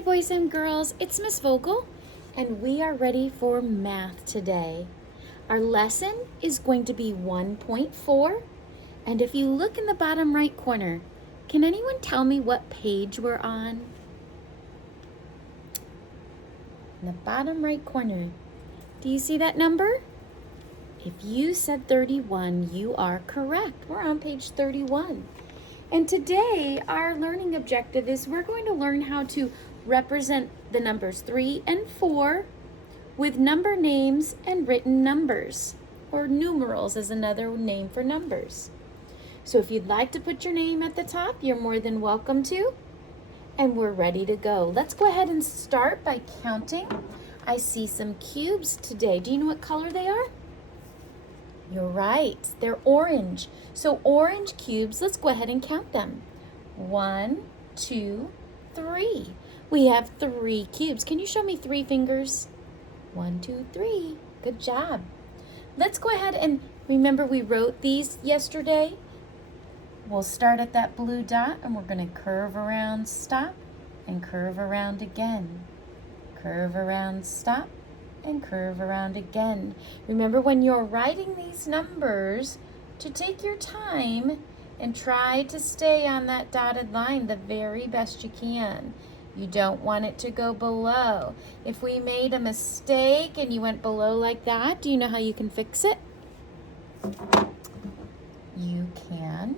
Hi boys and girls, it's Miss Vogel and we are ready for math today. Our lesson is going to be 1.4 and if you look in the bottom right corner, can anyone tell me what page we're on? In the bottom right corner, do you see that number? If you said 31, you are correct. We're on page 31. And today, our learning objective is we're going to learn how to represent the numbers 3 and 4 with number names and written numbers, or numerals is another name for numbers. So if you'd like to put your name at the top, you're more than welcome to. And we're ready to go. Let's go ahead and start by counting. I see some cubes today. Do you know what color they are? You're right, they're orange. So orange cubes, let's go ahead and count them. 1, 2, 3. We have 3 cubes. Can you show me 3 fingers? 1, 2, 3. Good job. Let's go ahead and remember we wrote these yesterday. We'll start at that blue dot and we're going to curve around, stop, and curve around again. Curve around, stop, and curve around again. Remember when you're writing these numbers to take your time and try to stay on that dotted line the very best you can. You don't want it to go below. If we made a mistake and you went below like that, do you know how you can fix it? You can,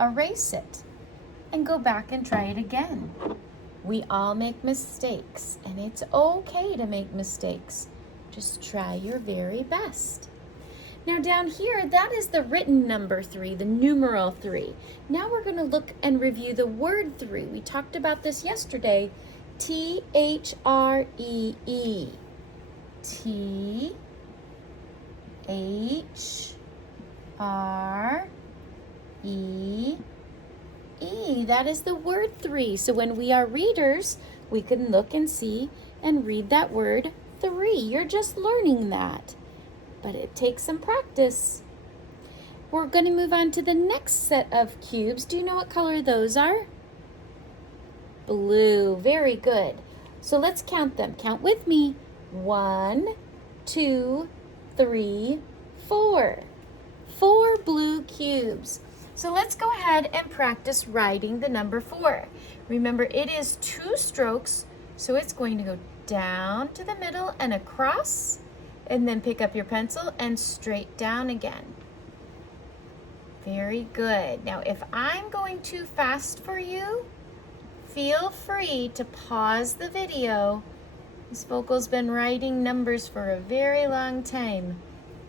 erase it and go back and try it again. We all make mistakes, and it's okay to make mistakes. Just try your very best. Now down here, that is the written number 3, the numeral 3. Now we're going to look and review the word 3. We talked about this yesterday. T-H-R-E-E. T-H-R-E-E. That is the word 3. So when we are readers, we can look and see and read that word 3. You're just learning that, but it takes some practice. We're going to move on to the next set of cubes. Do you know what color those are? Blue. Very good. So let's count them. Count with me. 1, 2, 3, 4. 4 blue cubes. So let's go ahead and practice writing the number 4. Remember, it is 2 strokes, so it's going to go down to the middle and across, and then pick up your pencil and straight down again. Very good. Now, if I'm going too fast for you, feel free to pause the video. Ms. Vogel's been writing numbers for a very long time.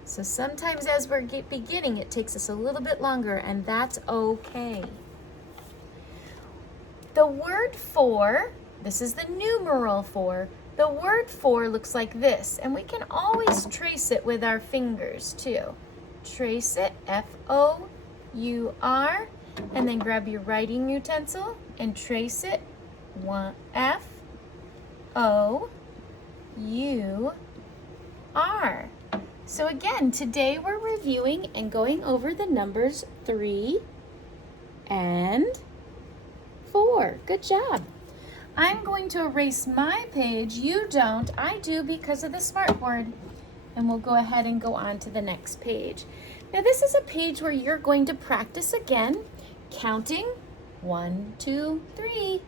So sometimes as we're beginning, it takes us a little bit longer, and that's okay. The word 4, this is the numeral 4. The word 4 looks like this, and we can always trace it with our fingers too. Trace it, F-O-U-R, and then grab your writing utensil and trace it, F-O-U-R. So again, today we're reviewing and going over the numbers 3 and 4. Good job. I'm going to erase my page. You don't. I do because of the smartboard. And we'll go ahead and go on to the next page. Now this is a page where you're going to practice again, counting 1, 2, 3,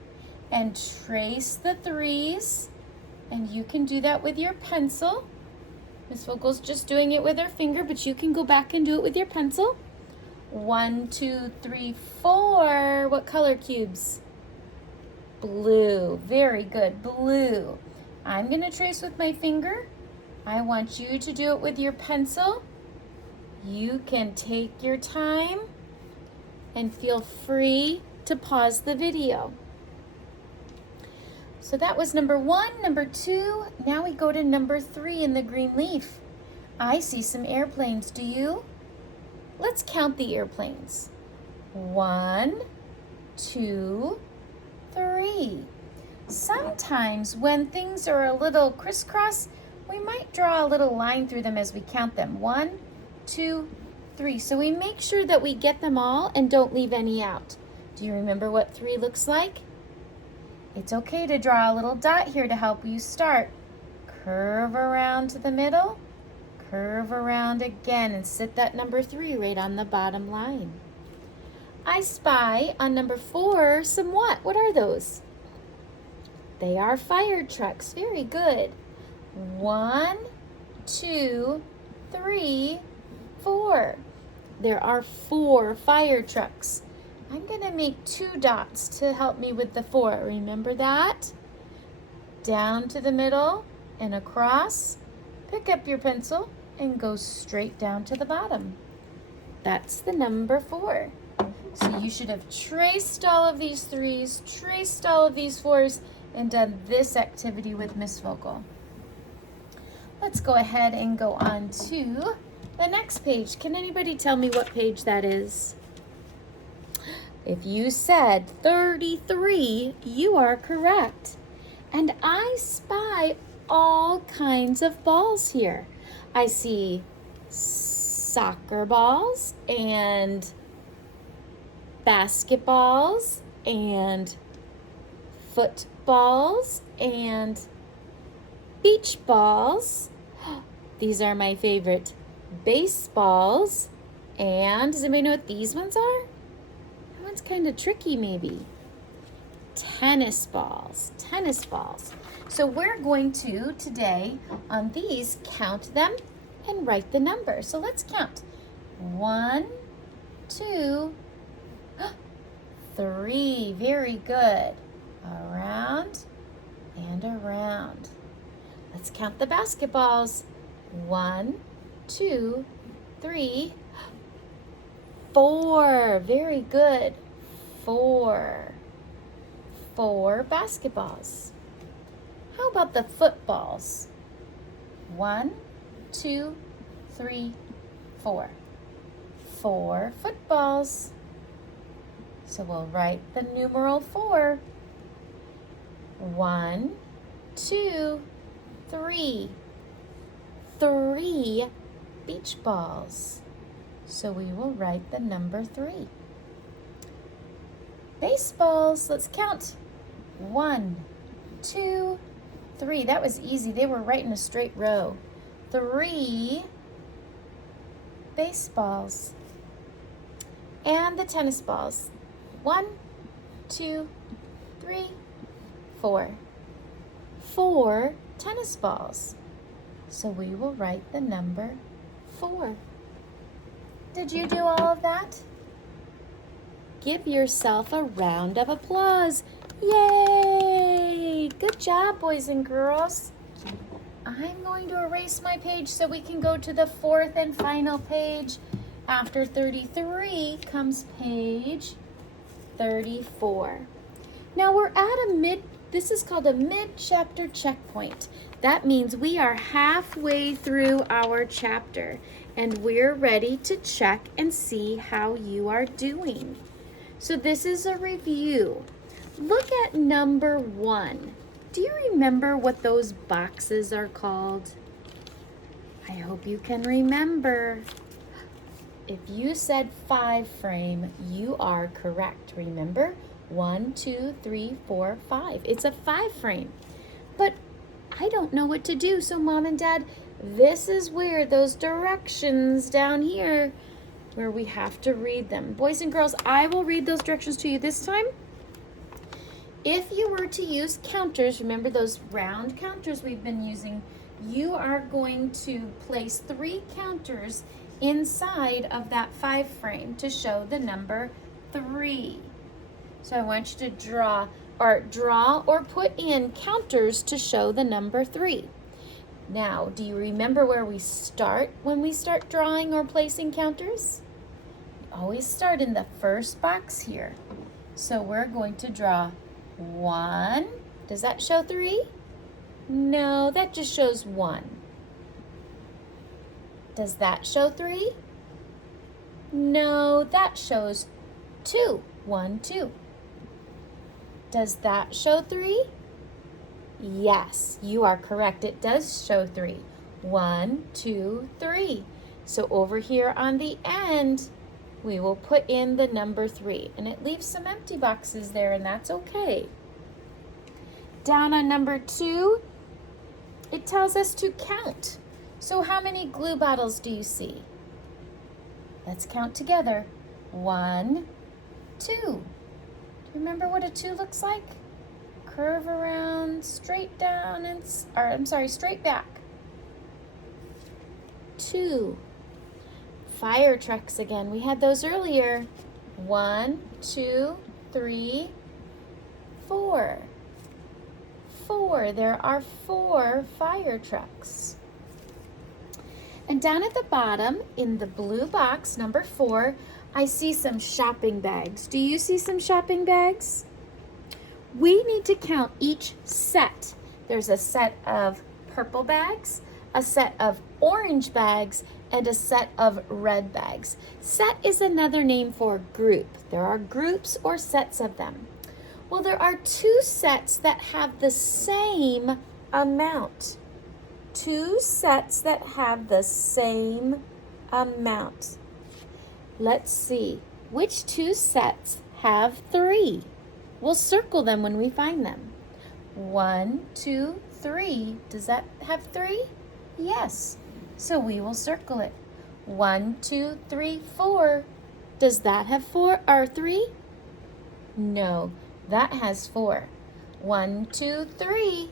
and trace the 3s. And you can do that with your pencil. Ms. Vogel's just doing it with her finger, but you can go back and do it with your pencil. 1, 2, 3, 4. What color cubes? Blue. Very good. Blue. I'm going to trace with my finger. I want you to do it with your pencil. You can take your time and feel free to pause the video. So that was number 1, number 2. Now we go to number 3 in the green leaf. I see some airplanes. Do you? Let's count the airplanes. 1, 2, 3. Sometimes when things are a little crisscross, we might draw a little line through them as we count them. 1, 2, 3. So we make sure that we get them all and don't leave any out. Do you remember what 3 looks like? It's okay to draw a little dot here to help you start. Curve around to the middle, curve around again, and sit that number 3 right on the bottom line. I spy on number 4 some what? What are those? They are fire trucks. Very good. 1, 2, 3, 4. There are 4 fire trucks. I'm going to make 2 dots to help me with the 4. Remember that? Down to the middle and across. Pick up your pencil and go straight down to the bottom. That's the number 4. So you should have traced all of these 3s, traced all of these 4s, and done this activity with Miss Vogel. Let's go ahead and go on to the next page. Can anybody tell me what page that is? If you said 33, you are correct. And I spy all kinds of balls here. I see soccer balls and basketballs and footballs and beach balls. These are my favorite. Baseballs. And does anybody know what these ones are? That one's kind of tricky maybe. Tennis balls. Tennis balls. So we're going to today on these count them and write the number. So let's count. 1, 2, 3. Very good. Around and around. Let's count the basketballs. 1, 2, 3, 4. Very good. 4. 4 basketballs. How about the footballs? 1, 2, 3, 4. 4 footballs. So we'll write the numeral 4. 1, 2, 3. 3 beach balls. So we will write the number 3. Baseballs, let's count. 1, 2, 3. That was easy. They were right in a straight row. 3 baseballs. And the tennis balls. 1, 2, 3, 4. 4 tennis balls. So we will write the number 4. Did you do all of that? Give yourself a round of applause. Yay! Good job, boys and girls. I'm going to erase my page so we can go to the 4th and final page. After 33 comes page 34. Now we're at this is called a mid-chapter checkpoint. That means we are halfway through our chapter and we're ready to check and see how you are doing. So this is a review. Look at number 1. Do you remember what those boxes are called? I hope you can remember. If you said 5 frame, you are correct. Remember? 1, 2, 3, 4, 5. It's a 5 frame. But I don't know what to do. So Mom and Dad, this is where those directions down here, where we have to read them. Boys and girls, I will read those directions to you this time. If you were to use counters, remember those round counters we've been using, you are going to place 3 counters inside of that 5 frame to show the number 3. So I want you to draw or put in counters to show the number 3. Now, do you remember where we start when we start drawing or placing counters? Always start in the first box here. So we're going to draw 1. Does that show 3? No, that just shows 1. Does that show 3? No, that shows 2. 1, 2. Does that show 3? Yes, you are correct. It does show 3. 1, 2, 3. So over here on the end, we will put in the number 3. And it leaves some empty boxes there, and that's okay. Down on number 2, it tells us to count. So how many glue bottles do you see? Let's count together. 1, 2. Do you remember what a 2 looks like? Curve around, straight down, and straight back. 2. Fire trucks again. We had those earlier. 1, 2, 3, 4. 4. There are 4 fire trucks. And down at the bottom in the blue box, number 4, I see some shopping bags. Do you see some shopping bags? We need to count each set. There's a set of purple bags, a set of orange bags, and a set of red bags. Set is another name for group. There are groups or sets of them. Well, there are 2 sets that have the same amount. 2 sets that have the same amount. Let's see, which 2 sets have 3? We'll circle them when we find them. 1, 2, 3. Does that have 3? Yes. So we will circle it. 1, 2, 3, 4. Does that have 4 or 3? No, that has 4. 1, 2, 3.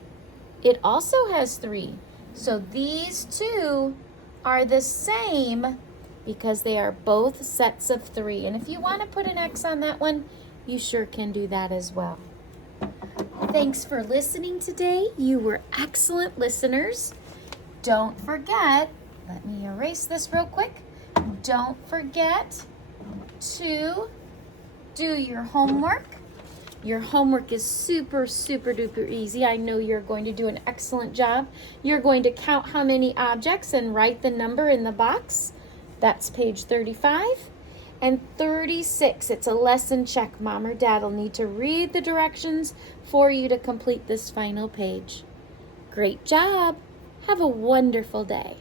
It also has 3. So these 2 are the same because they are both sets of 3. And if you want to put an X on that one, you sure can do that as well. Thanks for listening today. You were excellent listeners. Don't forget, let me erase this real quick. Don't forget to do your homework. Your homework is super, super duper easy. I know you're going to do an excellent job. You're going to count how many objects and write the number in the box. That's page 35. And 36, it's a lesson check. Mom or Dad will need to read the directions for you to complete this final page. Great job. Have a wonderful day.